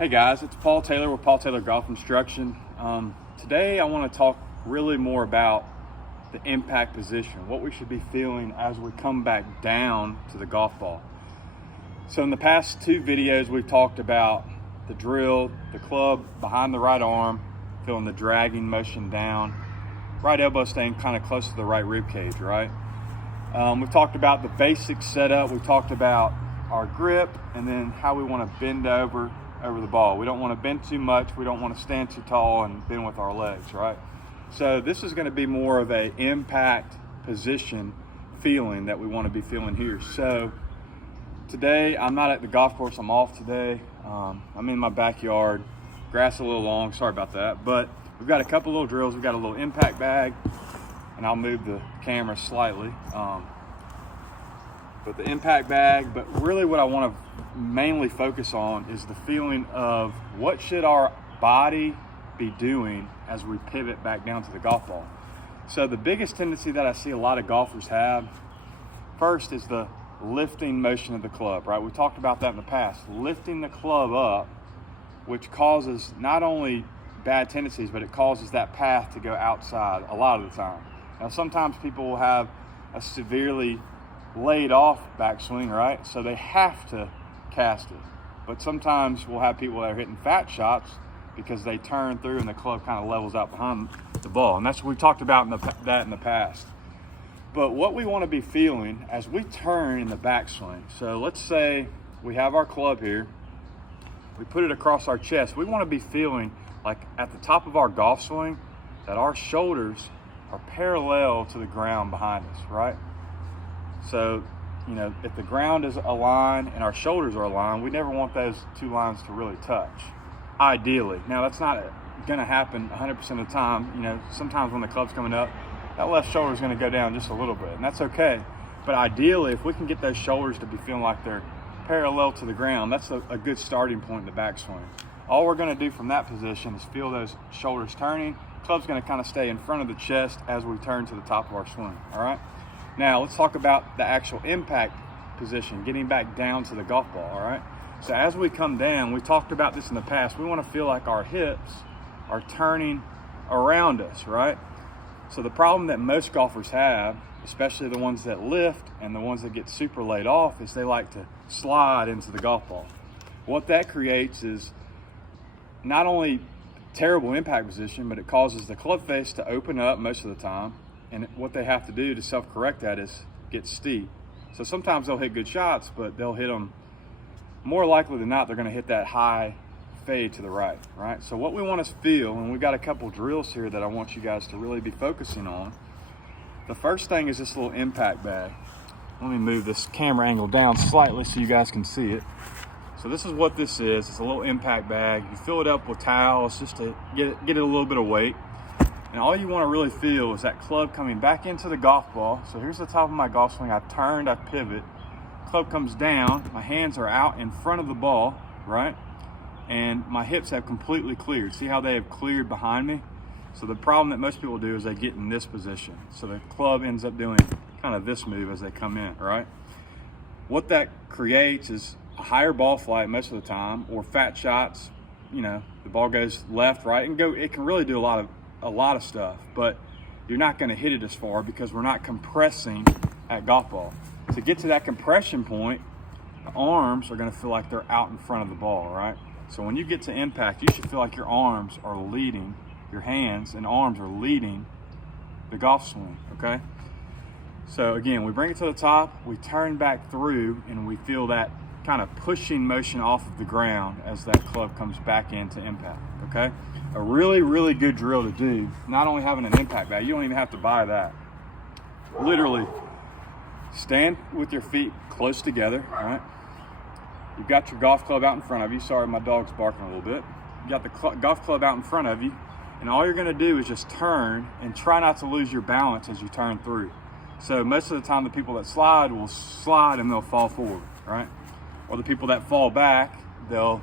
Hey guys, it's Paul Taylor with Paul Taylor Golf Instruction. Today I want to talk really more about the impact position, what we should be feeling as we come back down to the golf ball. So in the past two videos we've talked about the drill, the club behind the right arm, feeling the dragging motion down, right elbow staying kind of close to the right rib cage, right? We've talked about the basic setup, we talked about our grip, and then how we want to bend over the ball. We don't want to bend too much. We don't want to stand too tall and bend with our legs, right? So this is going to be more of a impact position feeling that we want to be feeling here. So today I'm not at the golf course. I'm off today. I'm in my backyard. Grass a little long. Sorry about that. But we've got a couple little drills. We've got a little impact bag, and I'll move the camera slightly. But the impact bag, but really what I want to mainly focus on is the feeling of what should our body be doing as we pivot back down to the golf ball. So the biggest tendency that I see a lot of golfers have, first, is the lifting motion of the club, right? We talked about that in the past. Lifting the club up, which causes not only bad tendencies, but it causes that path to go outside a lot of the time. Now sometimes people will have a severely laid off backswing, right? So they have to cast it. But sometimes we'll have people that are hitting fat shots because they turn through and the club kind of levels out behind the ball. And that's what we talked about in the past. But what we want to be feeling as we turn in the backswing. So let's say we have our club here. We put it across our chest. We want to be feeling like at the top of our golf swing that our shoulders are parallel to the ground behind us, right? So, you know, if the ground is aligned and our shoulders are aligned, we never want those two lines to really touch, ideally. Now, that's not going to happen 100% of the time. You know, sometimes when the club's coming up, that left shoulder is going to go down just a little bit, and that's okay. But ideally, if we can get those shoulders to be feeling like they're parallel to the ground, that's a good starting point in the backswing. All we're going to do from that position is feel those shoulders turning. Club's going to kind of stay in front of the chest as we turn to the top of our swing, all right? Now, let's talk about the actual impact position, getting back down to the golf ball, all right? So as we come down, we talked about this in the past, we want to feel like our hips are turning around us, right? So the problem that most golfers have, especially the ones that lift and the ones that get super laid off, is they like to slide into the golf ball. What that creates is not only terrible impact position, but it causes the club face to open up most of the time. And what they have to do to self-correct that is get steep. So sometimes they'll hit good shots, but they'll hit them, more likely than not, they're going to hit that high fade to the right, right? So what we want to feel, and we've got a couple drills here that I want you guys to really be focusing on. The first thing is this little impact bag. Let me move this camera angle down slightly so you guys can see it. So this is what this is. It's a little impact bag. You fill it up with towels just to get it a little bit of weight. And all you want to really feel is that club coming back into the golf ball. So here's the top of my golf swing. I turned, I pivot. Club comes down. My hands are out in front of the ball, right? And my hips have completely cleared. See how they have cleared behind me? So the problem that most people do is they get in this position. So the club ends up doing kind of this move as they come in, right? What that creates is a higher ball flight most of the time, or fat shots. You know, the ball goes left, right, and go. It can really do a lot of stuff, but you're not going to hit it as far because we're not compressing at golf ball. To get to that compression point, the arms are going to feel like they're out in front of the ball, right? So when you get to impact, you should feel like your arms are leading, your hands and arms are leading the golf swing, okay? So again, we bring it to the top, we turn back through, and we feel that kind of pushing motion off of the ground as that club comes back into impact, okay? A really, really good drill to do, not only having an impact bag, you don't even have to buy that. Literally, stand with your feet close together, all right? You've got your golf club out in front of you. Sorry, my dog's barking a little bit. You got the golf club out in front of you, and all you're gonna do is just turn and try not to lose your balance as you turn through. So most of the time, the people that slide will slide and they'll fall forward, right? Or the people that fall back, their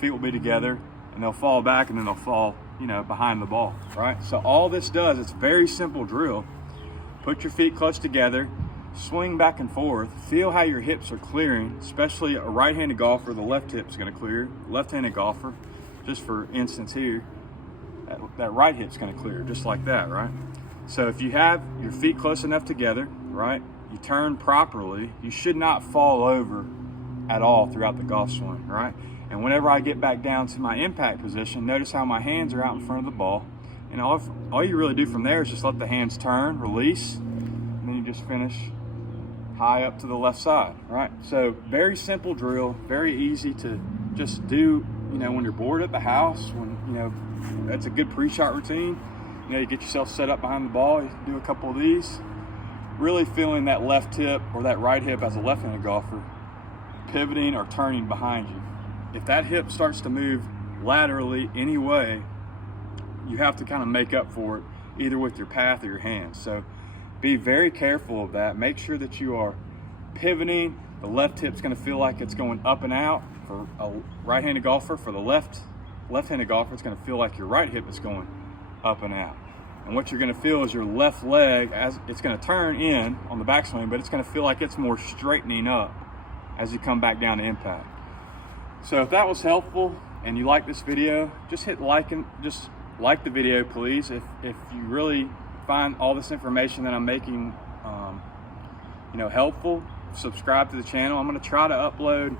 feet will be together and they'll fall back and then they'll fall, you know, behind the ball, right? So all this does, it's a very simple drill. Put your feet close together. swing back and forth, feel how your hips are clearing, especially a right-handed golfer, the left hip's gonna clear. Left-handed golfer, just for instance here, that right hip's gonna clear, just like that, right? So if you have your feet close enough together, right, you turn properly, you should not fall over at all throughout the golf swing, right? And whenever I get back down to my impact position, notice how my hands are out in front of the ball. And all you really do from there is just let the hands turn, release, and then you just finish high up to the left side, right? So very simple drill, very easy to just do, you know, when you're bored at the house, when, you know, that's a good pre-shot routine. You know, you get yourself set up behind the ball, you do a couple of these, really feeling that left hip or that right hip as a left-handed golfer, pivoting or turning behind you. If that hip starts to move laterally anyway, you have to kind of make up for it either with your path or your hands. So be very careful of that. Make sure that you are pivoting. The left hip's going to feel like it's going up and out for a right-handed golfer. For the left-handed golfer, it's going to feel like your right hip is going up and out. And what you're going to feel is your left leg, as it's going to turn in on the backswing, but it's going to feel like it's more straightening up as you come back down to impact. So if that was helpful and you like this video, just hit like and just like the video, please. If you really find all this information that I'm making, you know, helpful, subscribe to the channel. I'm going to try to upload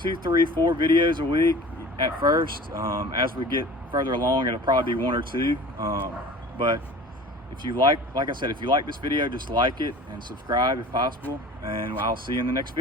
2, 3, 4 videos a week at first. As we get further along, it'll probably be 1 or 2. But if you like I said, if you like this video, just like it and subscribe if possible, and I'll see you in the next video.